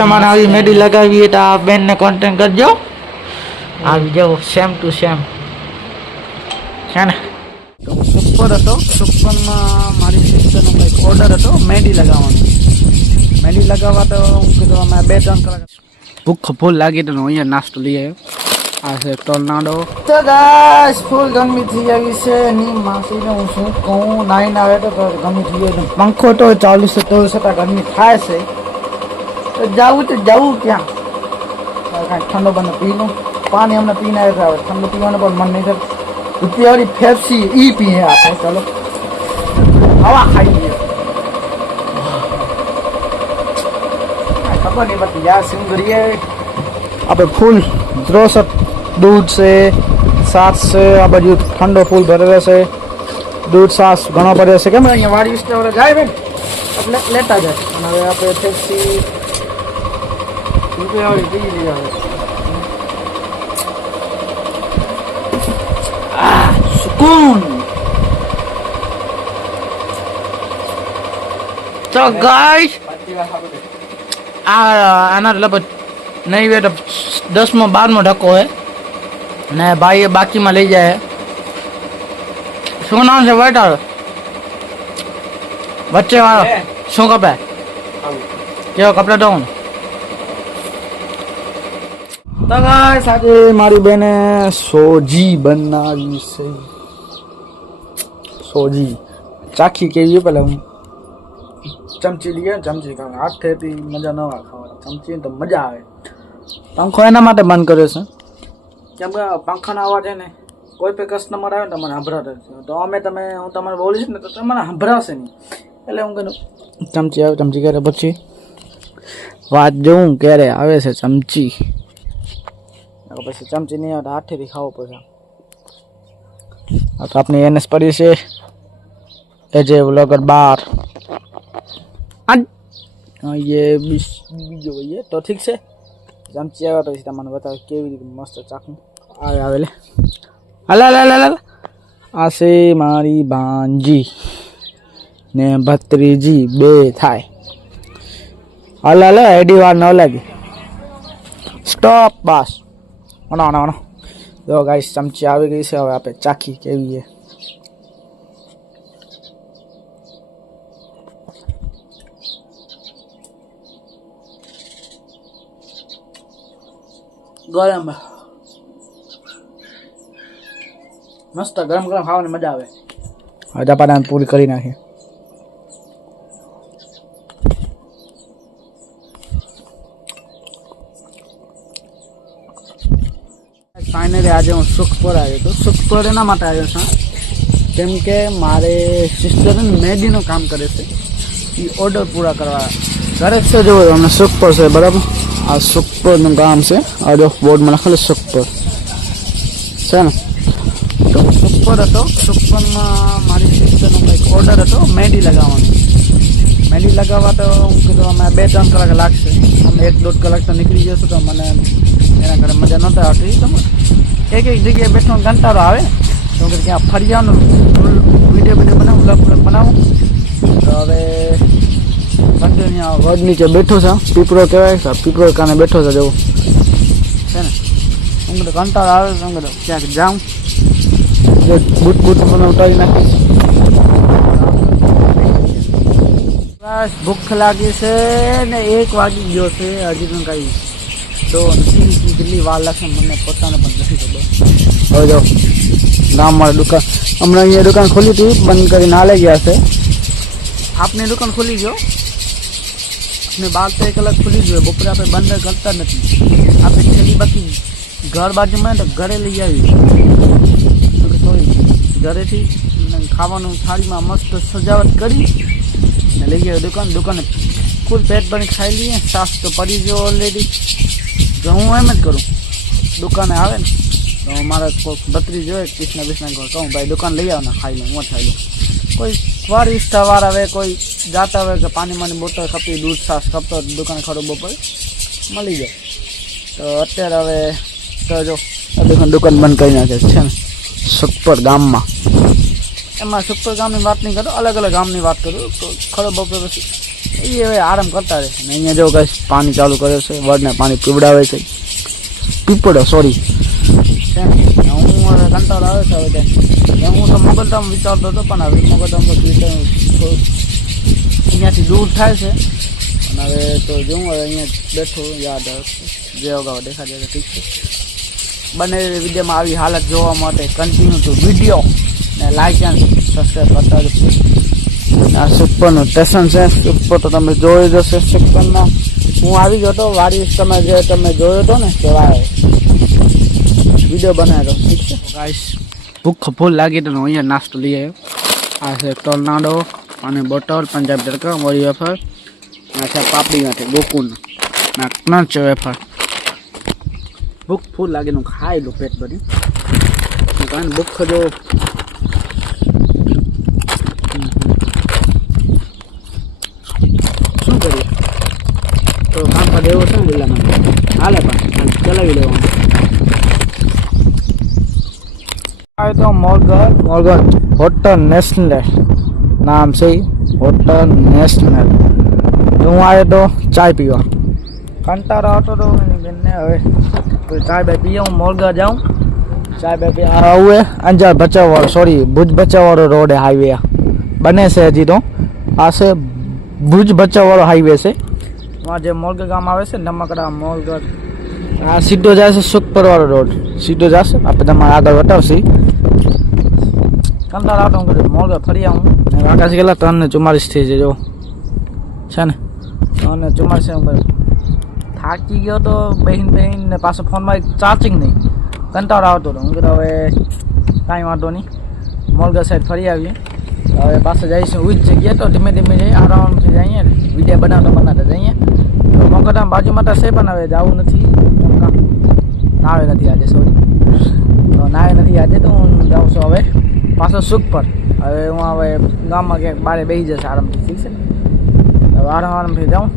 Customer આવી મેડી લગાવી તો આ બેન ને કોન્ટેક્ટ કરજો આવી જાવ સેમ ટુ સેમ છે ને સુપર હતો સુપરમાં મારી સિસ્ટરનો કંઈક ઓર્ડર હતો મેડી લગાવવાનો મેડી લગાવવા તો હું કીધું અમે 2-3 કલાક ભૂખ ફૂલ લાગી તો અહીંયા નાસ્તો લઈ આવ્યો આ છે ટોર્નાડો તો ગાઈસ ફૂલ ગરમી થઈ આવી છે ની માસીને હું શું કહું નાઈને આવે તો ગરમી થઈ ગઈ પંખો તો ચાલુ છે તો છતાં ગરમી થાય છે તો જાવું ક્યાં કાંઈ ઠંડો બંધ પી લઉં પાણી અમને પીને આવે ઠંડો પીવાનું પણ મન નહીં થતું રૂપિયાવાળી ફેફસી ઈ પીએ આપણે ચાલો હવા ખાઈ લઈએ ખબર નહીં બધી યાર શું કરીએ આપણે ફૂલ દ્રોસત दूध से सास से आ बाजू ठंडो फूल भरेलो से दूध सास घणो भरे से केम अहींया वाड़ी विस्तार जाए बेन એટલે લેતા જાય અને હવે આપણે ટેક્સી રૂપિયાવાળી પી લીધી આવે સુકૂન તો ગાઈસ આના લગભગ નહીં વે તો 10મો 12મો ઢક્કો હે ને ભાઈ બાકીમાં લઈ જાય શું નામ છે વેટર વચ્ચે વાળો શું કપે કેવો કપડે તો ગાઈસ આજે મારી બેને સોજી બનાવી છે સોજી ચાખી કેવી પેલા હું ચમચી લઈએ ચમચી ખાવા હાથેથી મજા ન આવે ખાવાની ચમચી તો મજા આવે પંખો એના માટે બંધ કર્યો છે કેમ કે પંખાનો અવાજ છે ને કોઈ પણ કસ્ટમર આવે ને તમને સંભળાશે તો અમે હું તમારે બોલીશ ને તો તમને સંભળાશે નહીં એટલે હું કીધું ચમચી આવે ચમચી કરે પછી વાત જોઉં ક્યારે આવે છે ચમચી પછી ચમચી નહીં આવે તો હાથેથી ખાવું પડશે તો આપણી એનએસ પડી છે એ જે વ્લોગર 12 ये બીજો ભાઈ તો ઠીક છે ચમચી આવે તો તમને બતાવે કેવી રીતે મસ્ત ચાકુ આવે લે હલા આ છે મારી ભાંજી ને ભત્રીજી બે થાય હલા લે આઈડી વાર ન લાગે સ્ટોપ બસ વણો જો ગાઈસ ચમચી આવી ગઈ છે હવે આપણે ચાખી કેવી છે ગરમ મસ્ત ગરમ ખાવાની મજા આવે હવે પાડા પૂરી કરી નાખી ફાઇનલી આજે હું સુખપુર આવ્યો હતો સુખપુર એના માટે આવ્યો છું કેમ કે મારે સિસ્ટર મેડીનું કામ કરે છે એ ઓર્ડર પૂરા કરવા ઘરે જ છે જોવો અમને સુખપુર છે બરાબર આ સુખપુરનું કામ છે આ જો બોર્ડમાં લખેલું સુખપુર છે ને તો સુખપુર હતો સુખપુરમાં મારી સિસ્ટરનો કંઈક ઓર્ડર હતો મેડી લગાવવાનો મેડી લગાવવા તો હું કીધું અમે 2-3 કલાક લાગશે અમે 1-1.5 કલાક તો નીકળી જશું તો મને એના ઘરે મજા નહોતા આવતી તમારે એક જગ્યાએ બેઠો કંટાળો આવે તો કે ત્યાં ફરી જવાનું વિડીયો બનાવું બ્લોગ બનાવું તો હવે કન્ટિન્યુ વડ નીચે બેઠો છે પીપળો કહેવાય છે પીપળો કાને બેઠો છે જવું છે ને હું કીધું કંટાળો આવે હું કીધું ક્યાંક જાઉં બૂટ મને ઉતારી નાખીશ બસ ભૂખ લાગી છે ને 1 વાગી ગયો છે હજી પણ કાંઈ તો કેટલી વાર લાગશે મને પોતાને પણ નથી ખબર હવે જો ગામમાં દુકાન હમણાં અહીંયા દુકાન ખોલી હતી બંધ કરીને હાલે ગયા છે આપની દુકાન ખુલી ગયો આપણે 12-13 કલાક ખુલી જોઈએ બપોરે આપણે બંધ કરતા નથી આપણે છેલ્લી બાકી ઘર બાજુમાં તો ઘરે લઈ આવી ઘરેથી ખાવાનું થાળીમાં મસ્ત સજાવટ કરી ને લઈ ગયો દુકાને ફૂલ પેટ ભરી ખાઈ લઈએ સાસ તો પડી ગયો ઓલરેડી તો હું એમ જ કરું દુકાને આવે ને તો મારા ભત્રી જોઈએ કૃષ્ણ કહું ભાઈ દુકાન લઈ આવ ને ખાઈ લઉં હું ખાઈ લઉં કોઈ વાર ઈચ્છાવાર આવે કોઈ જાતા હોય કે પાણીમાંની બોટલ ખપતી દૂધ છાશ ખપતો દુકાને ખરો બપોરે મળી જાય તો અત્યારે હવે તો જો દુકાન બંધ કરી નાખે છે ને સુખપર ગામમાં એમાં સુખપર ગામની વાત નહીં કરું અલગ અલગ ગામની વાત કરું તો ખરો બપોરે પછી એ હવે આરામ કરતા રહે. અને અહીંયા જો કઈ પાણી ચાલુ કરે છે, વડને પાણી પીવડાવે છે. પીપળો સોરી છે ને. હું હવે કંટાળો આવે છે હવે ત્યાં. હું તો મોગલધામ વિચારતો હતો, પણ હવે મોગલધામ તો અહીંયાથી દૂર થાય છે. અને હવે તો જોઉં હવે અહીંયા બેઠો યાદ જે અગાઉ દેખાડે ઠીક છે. બંને વિડીયોમાં આવી હાલત જોવા માટે કન્ટિન્યુ ટુ વિડીયો ને લાઈક એન્ડ સબસ્ક્રાઈબ કરતા રહેજો. આ સુપરનું સ્ટેશન છે. સુપર તો તમે જોઈ જશે. સુપરમાં હું આવી ગયો હતો વારી. તમે જોયો હતો ને કેવાય વિડીયો બનાવ્યો ઠીક છે ગાઈસ. ભૂખ ફૂલ લાગી તો અહીંયા નાસ્તો લઈ આવ્યો. આ છે ટોર્નાડો, પાણી બોટલ, પંજાબ તડકા, મોરી વેફર. આ છે પાપડી માટે ગોકુલ ના છે વેફર. ભૂખ ફૂલ લાગીને હું ખાઈ લઉં પેટ ભરી. કારણ ભૂખ જો શું કરીએ તો કામ પર એવું છે ને બિલ્લામાં હાલે પણ ચલાવી લેવાનું. આવે તો મોરગન હોટલ નેશનલ નામ છે. હોટલ નેશનલ તો હું આવ્યો તો ચાય પીવા. કંટાળો આવતો તો બેનને હવે ચાય બે પીએ. હું મોરગા જાઉં ચાય બે પી આવું. અંજાર બચાવવાળો સોરી ભુજ બચાવવાળો રોડ હાઈવે બને છે હજી તો. આ છે ભુજ બચાવવાળો હાઈવે છે. જે મોરગા ગામ આવે છે નમકડા મોરગા. આ સીધો જાય છે સુખપરવાળો રોડ. સીધો જશે આપણે તમારે આગળ વટાવશે. કંટાળો આવતો હું મોરગા ફરી આવું. આકાશ ગયેલા 3:44 થઈ છે જો છે ને 3:44. થાકી ગયો તો બહેન ને પાછો ફોનમાં ચાર્જિંગ નહીં. કંટાળો આવતો હતો. હું કીધું હવે કાંઈ વાંધો નહીં મોરગા સાઈડ ફરી આવીએ. હવે પાછા જઈશું ઉઈ જ જગ્યાએ તો ધીમે ધીમે જઈએ આરામથી જઈએ. વિડીયો બનાવતા જઈએ. મોગલધામ બાજુમાં તો છે પણ હવે જવું નથી. નાવે નથી આજે સોરી તો નાવે નથી આજે તો હું જાઉં છું હવે પાછો સુખ પર. હવે હું હવે ગામમાં ક્યાંક બારે બેસી જશે આરામથી ઠીક છે. હવે આરામથી જાઉં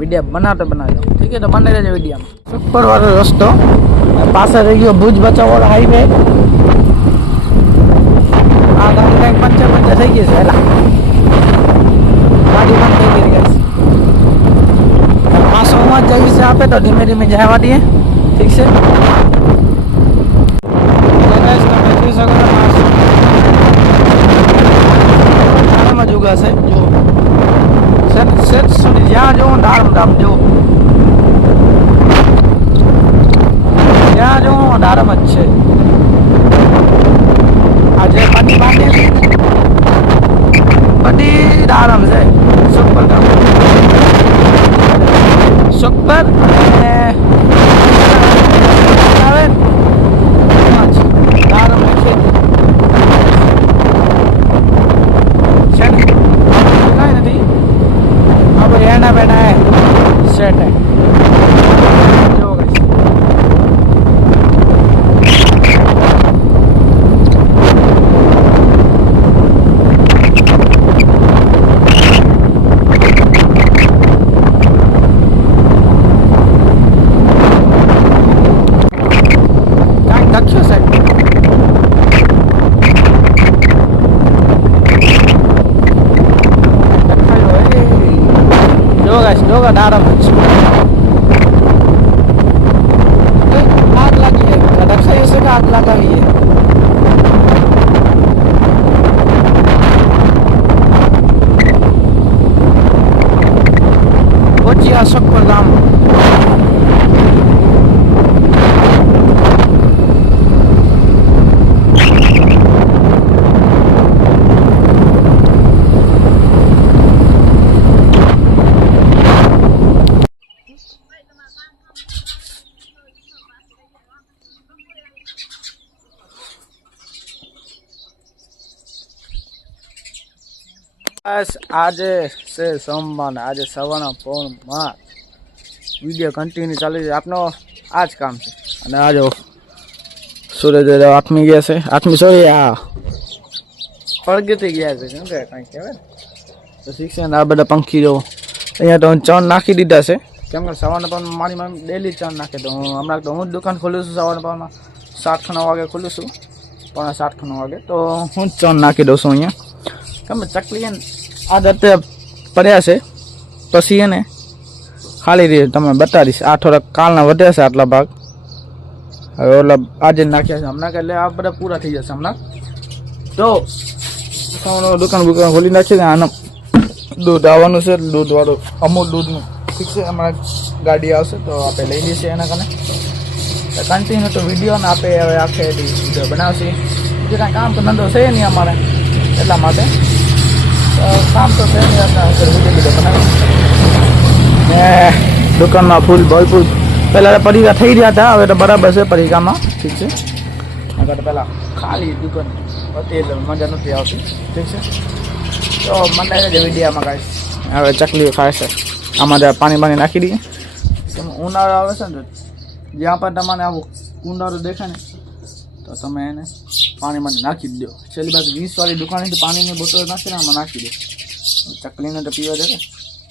વિડીયો બનાવતો જાઉં ઠીક છે. તો બને રહેજો વિડીયોમાં. સુખપર વાળો રસ્તો પાછળ રહી ગયો ભુજ બચાવવાળો હાઈવે. આ ગામ કંઈક 55 થઈ ગઈ છે હેલા ગાડી બંધ થઈ ગઈ ગઈ. પાછોમાં જ જઈએ છે આપે તો ધીમે ધીમે જવા દઈએ ઠીક છે. જ ઉગાશે જો સેટ સુધી જ્યાં જવું ડારમ જવું જ્યાં જવું ડારમ જ છે. આજે બધી ડારમ છે. સુખપર ગામ સુખપર આવે ડારમ છે. एना बैठा है सेट है जो दक्षिण साइड जोगा डारम आग लगी है. दक्षिण ऐसे का आग लगा हुई है. पहुंची सुखपर गाम. બસ આજે છે સોમવાર. આજે સવારના પોળમાં વિડીયો કન્ટિન્યુ ચાલી છે. આપનો આ જ કામ છે. અને આ જો સૂરજ આઠમી ગયા છે. આઠમી સોરી આ પડગેથી ગયા છે શું કે કાંઈ કહેવાય તો શિક્ષણ. આ બધા પંખી જો અહીંયા તો ચણ નાખી દીધા છે કેમ કે સવારના પણ મારી મમ્મી ડેલી ચણ નાખે. તો હું હમણાં તો હું જ દુકાન ખોલું છું સવારના પરમાં 7-9 વાગે ખોલું છું. 7:30-9 વાગે તો હું જ ચણ નાખી દઉં છું અહીંયા. કેમ ચકલી આદતે પડ્યા છે પછી એને ખાલી રીતે તમે બતાડીશ. આ થોડાક કાલના વધે છે આટલા ભાગ, હવે ઓલા આજે નાખ્યા છે હમણાં, એટલે આ બધા પૂરા થઈ જશે હમણાં. તો દુકાન ખોલી નાખીએ ને. આનું દૂધ આવવાનું છે, દૂધવાળું અમૂલ દૂધનું, ઠીક છે. હમણાં ગાડી આવશે તો આપણે લઈ લઈશું એના કારણે. કન્ટિન્યુ તો વિડીયો ને આપણે હવે આખે વિડીયો બનાવશે. જે કાંઈ કામ તો ધંધો છે નહીં અમારે, એટલા માટે કામ તો છે નહીં, વિડીયો બનાવી. ને દુકાનમાં ફૂલ ભરપૂર પહેલાં પરીકા થઈ રહ્યા હતા, હવે તો બરાબર છે પરીકામાં, ઠીક છે. આગળ પહેલાં ખાલી દુકાન હતી એટલે મજા નથી આવતી, ઠીક છે. તો મને છે વિડીયામાં કાંઈ હવે ચકલીઓ ખાય છે. આમાં પાણી નાખી દઈએ. ઉનાળો આવે છે ને, જ્યાં પણ તમને આવું કુંડારો દેખાય ને તો તમે એને પાણીમાં નાખી જ દો. છેલ્લી બાજુ 20 વાળી દુકાનેથી પાણીની બોટલ નાખીને આમાં નાખી દો. ચકલીને તો પીવા જાય,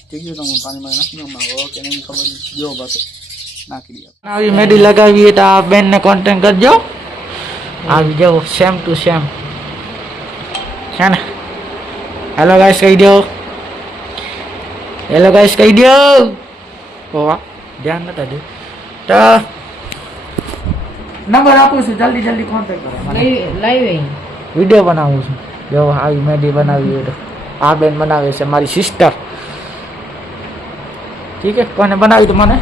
ઠીક છે. તો હું પાણીમાં નાખી દઉં, ઓકે નહીં ખબર નહીં, જો બસ નાખી દઈએ. આવી મેડી લગાવીએ તો આ બેનને કોન્ટેક્ટ કરજો, આવી જાઓ સેમ ટુ સેમ છે ને. હેલો ગાઈસ કહી દો, હેલો ગાઈસ કહી દો. વાહ, ધ્યાન નતા દે તો નંબર આપું છું, જલ્દી કોન્ટેક્ટ કરો. લાઈવ વિડીયો બનાવું છું. જો આવી મેડી બનાવી હોય તો આ બેન બનાવે છે, મારી સિસ્ટર, ઠીક છે. કોને બનાવી તો મને